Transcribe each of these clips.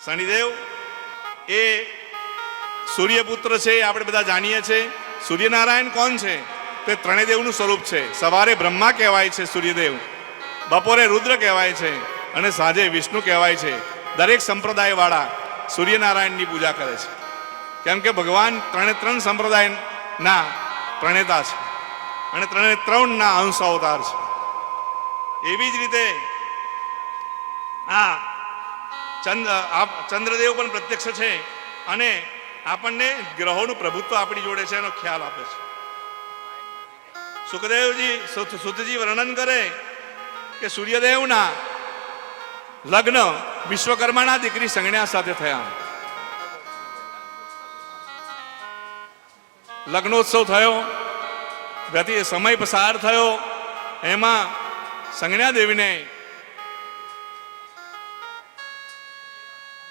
શનિદેવ એ સૂર્યપુત્ર છે, આપણે બધા જાણીએ છીએ. સૂર્યનારાયણ કોણ છે? તે ત્રણેય દેવનું સ્વરૂપ છે. સવારે બ્રહ્મા કહેવાય છે સૂર્યદેવ, બપોરે રુદ્ર કહેવાય છે અને સાંજે વિષ્ણુ કહેવાય છે. દરેક સંપ્રદાયવાળા સૂર્યનારાયણની પૂજા કરે છે, કેમ કે ભગવાન ત્રણ સંપ્રદાયના પ્રણેતા છે અને ત્રણના અંશ અવતાર છે. એવી જ રીતે આ ચંદ્રદેવ પણ પ્રત્યક્ષ છે અને આપણને ગ્રહોનું પ્રભુત્વ આપણી જોડે છે એનો ખ્યાલ આપે છે. સુખદેવજી સુતજી વર્ણન કરે કે સૂર્યદેવના લગ્ન વિશ્વકર્માના દીકરી સંજ્ઞા સાથે થયા. લગ્નોત્સવ થયો, સમય પસાર થયો. એમાં સંજ્ઞા દેવીને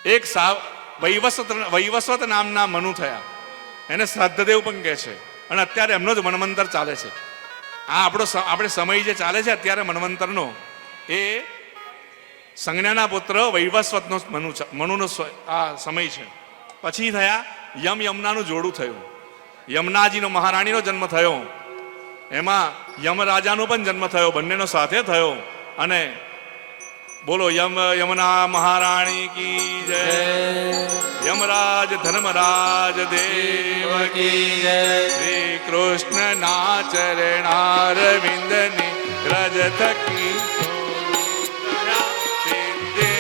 એક વૈવસ્વત નામના મનુ થયા. એને શ્રાદ્ધદેવ પણ કહે છે અને અત્યારે એમનો જ મન્વંતર ચાલે છે. આ આપણે સમય જે ચાલે છે અત્યારે મન્વંતરનો, એ સંજ્ઞાના પુત્ર વૈવસ્વતનો મનુનો આ સમય છે. પછી થયા યમનાનું જોડું થયું. યમનાજીનો મહારાણીનો જન્મ થયો. એમાં યમરાજાનો પણ જન્મ થયો, બંનેનો સાથે થયો. અને બોલો યમના મહારાણી કી જય, યમરાજ ધર્મરાજ દેવ કી જય. શ્રી કૃષ્ણ ના ચરણારવિંદની રજ થકી સિદ્ધે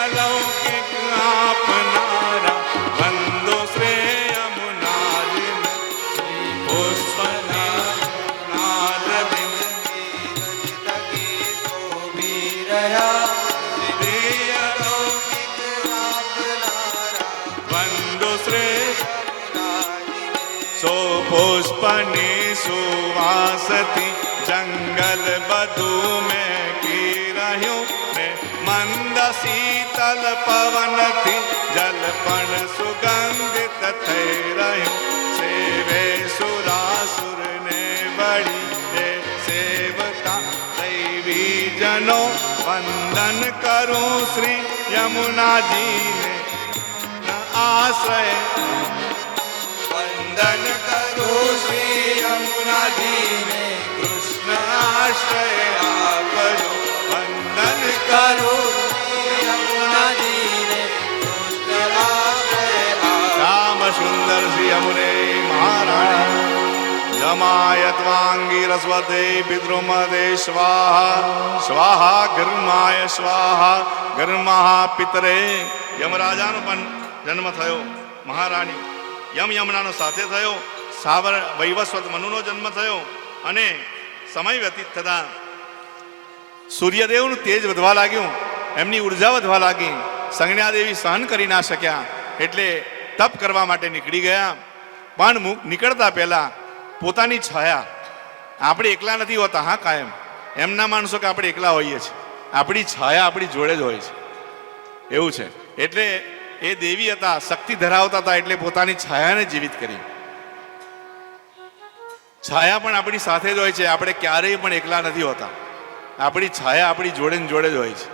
અલૌકિક આપનારા વંદો શ્રેય યમુનાજી પુષ્પના પુષ્પની સુવાસથી જંગલ બધું મેં કી રહ્યું ને મંદ શીતલ પવનથી જલ પણ સુગંધિત થઈ રહ્યું. સેવે સુરાસુરને બળી સેવતા દૈવી જનો વંદન કરું શ્રી યમુનાજીને આશ્રય. વંદન કરું શ્રી યમુનાજીને કૃષ્ણ આશ્રય આપજો. વંદન કરું યમુનાજીને કૃષ્ણ આશ્રય. શ્યામ સુંદર શ્રી યમુને મહારાણી જમાયત્વાંગી રસ્વતે પિતૃમદે સ્વાહા સ્વાહા ઘર્માય સ્વાહા ઘર્મા પિતરે. યમરાજાનો પણ જન્મ થયો. મહારાણી યમનાનો સાથે થયો. વૈવસ્વત મનુનો જન્મ થયો. અને સમય વ્યતીત થતા સૂર્યદેવનું તેજ વધવા લાગ્યું, એમની ઉર્જા વધવા લાગી. સંજ્ઞાદેવી સહન કરી ના શક્યા એટલે તપ કરવા માટે નીકળી ગયા. પણ નીકળતા પહેલા પોતાની છાયા, આપણે એકલા નથી હોતા, હા કાયમ એમના માણસો કે આપણે એકલા હોઈએ છીએ, આપણી છાયા આપણી જોડે જ હોય છે, એવું છે. એટલે એ દેવી હતા, શક્તિ ધરાવતા હતા, એટલે પોતાની છાયાને જીવિત કરી. છાયા પણ આપણી સાથે જ હોય છે, આપણે ક્યારેય પણ એકલા નથી હોતા. આપણી છાયા આપણી જોડે ને જોડે જ હોય છે.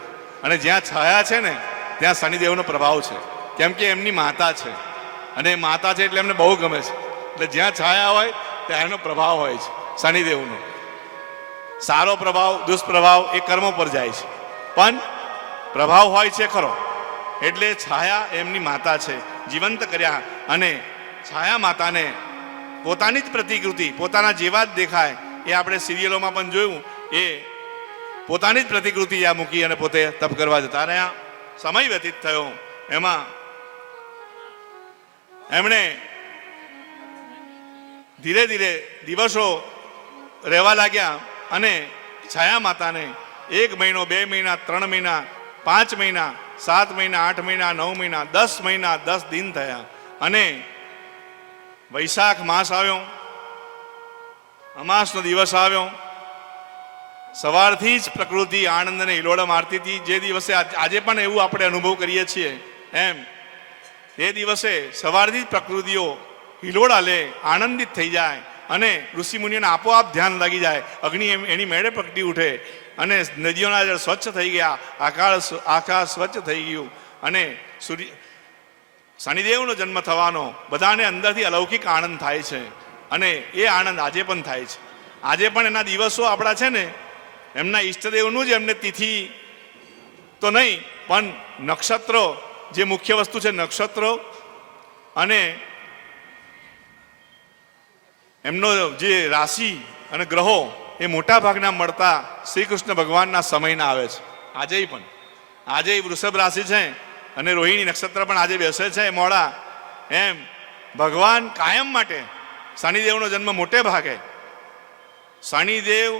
અને જ્યાં છાયા છે ને ત્યાં શનિદેવનો પ્રભાવ છે, કેમ કે એમની માતા છે અને માતા છે એટલે એમને બહુ ગમે છે. એટલે જ્યાં છાયા હોય ત્યાં એનો પ્રભાવ હોય છે શનિદેવનો. સારો પ્રભાવ દુષ્પ્રભાવ એ કર્મો પર જાય છે, પણ પ્રભાવ હોય છે ખરો. એટલે છાયા એમની માતા છે, જીવંત કર્યા. અને છાયા માતાને પોતાની જ પ્રતિકૃતિ, પોતાના જેવા જ દેખાય, એ આપણે સિરિયલોમાં પણ જોયું, એ પોતાની જ પ્રતિકૃતિ આ મૂકી અને પોતે તપ કરવા જતા રહ્યા. સમય વ્યતીત થયો. એમાં એમણે ધીરે ધીરે દિવસો રહેવા લાગ્યા અને છાયા માતાને 1 મહિનો, 2 મહિના, 3 મહિના, 5 મહિના, 7 મહિના, 8 મહિના, 9 મહિના, 10 મહિના, 10 દિન થયા. અને વૈશાખ માસ આવ્યો, અમાસનો દિવસ આવ્યો. સવારથી જ પ્રકૃતિ આનંદને હિલોળા મારતી હતી. જે દિવસે આજે પણ એવું આપણે અનુભવ કરીએ છીએ એમ એ દિવસે સવારથી જ પ્રકૃતિઓ હિલોળા લે, આનંદિત થઈ જાય અને ઋષિમુનિઓને આપોઆપ ધ્યાન લાગી જાય. અગ્નિ એની મેળે પ્રગટી ઉઠે અને નદીઓના જળ સ્વચ્છ થઈ ગયા, આકાશ સ્વચ્છ થઈ ગયું અને શનિદેવનો જન્મ થવાનો બધાને અંદરથી અલૌકિક આનંદ થાય છે અને એ આનંદ આજે પણ થાય છે. આજે પણ એના દિવસો આપણા છે ને, એમના ઈષ્ટદેવનું જ એમને તિથિ તો નહીં પણ નક્ષત્રો, જે મુખ્ય વસ્તુ છે નક્ષત્રો અને એમનો જે રાશિ અને ગ્રહો એ મોટા ભાગના મળતા શ્રી કૃષ્ણ ભગવાનના સમયના આવે છે. આજે વૃષભ રાશિ છે અને રોહિણી નક્ષત્ર પણ આજે બેસે છે મોડા. એમ ભગવાન કાયમ માટે શનિદેવનો જન્મ મોટે ભાગે શનિદેવ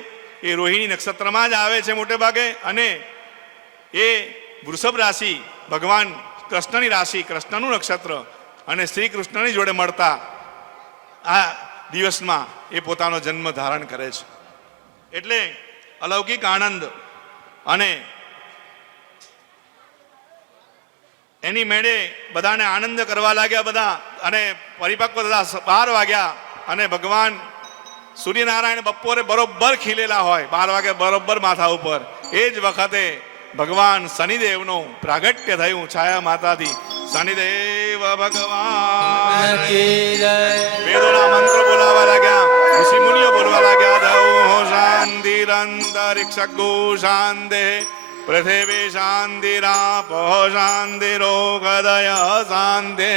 એ રોહિણી નક્ષત્રમાં જ આવે છે મોટે ભાગે, અને એ વૃષભ રાશિ ભગવાન કૃષ્ણની રાશિ, કૃષ્ણનું નક્ષત્ર અને શ્રી કૃષ્ણની જોડે મળતા આ દિવસમાં એ પોતાનો જન્મ ધારણ કરે છે. એટલે અલૌકિક આનંદ અને એની મેળે બધાને આનંદ કરવા લાગ્યા બધા, અને પરિપક્વ થતા 12 વાગ્યા અને ભગવાન સૂર્યનારાયણ બપોરે બરોબર ખીલેલા હોય, 12 વાગે બરોબર માથા ઉપર. એ જ વખતે ભગવાન શનિદેવનું પ્રાગટ્ય થયું છાયા માતાથી. શનિદેવ ભગવાન વેદોના મંત્રો બોલાવા લાગ્યા, ઋષિ મુનિઓ બોલવા લાગ્યા. દૌ શાંતિરંતરિક્ષગો શાંતિ પૃથિવી શાંતિરાપો શાંતિરોગદય શાંતિ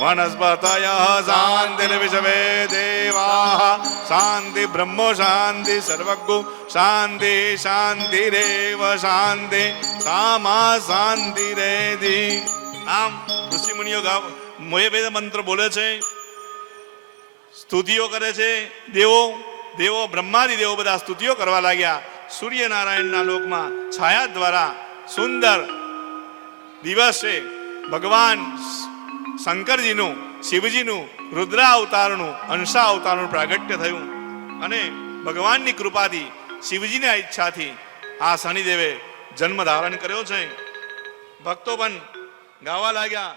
વનસ્પતય શાંતિર્વિશ્વે દેવાઃ શાંતિ બ્રહ્મ શાંતિ સર્વગો શાંતિ શાંતિરેવ શાંતિ સામા શાંતિરેધિ. આમ ઋષિ મુનિઓ વેદ મંત્ર બોલે છે, સ્તુતિઓ કરે છે. દેવો બ્રહ્માદિ દેવો બધા સ્તુતિઓ કરવા લાગ્યા. સૂર્યનારાયણના લોકમાં છાયા દ્વારા સુંદર દિવસે ભગવાન શંકરજીનું, શિવજીનું, રુદ્ર અવતારનું, અંશા અવતારનું પ્રાગટ્ય થયું. અને ભગવાનની કૃપાથી, શિવજીની ઈચ્છાથી આ શનિદેવે જન્મ ધારણ કર્યો છે. ભક્તો પણ ગાવા લાગ્યા.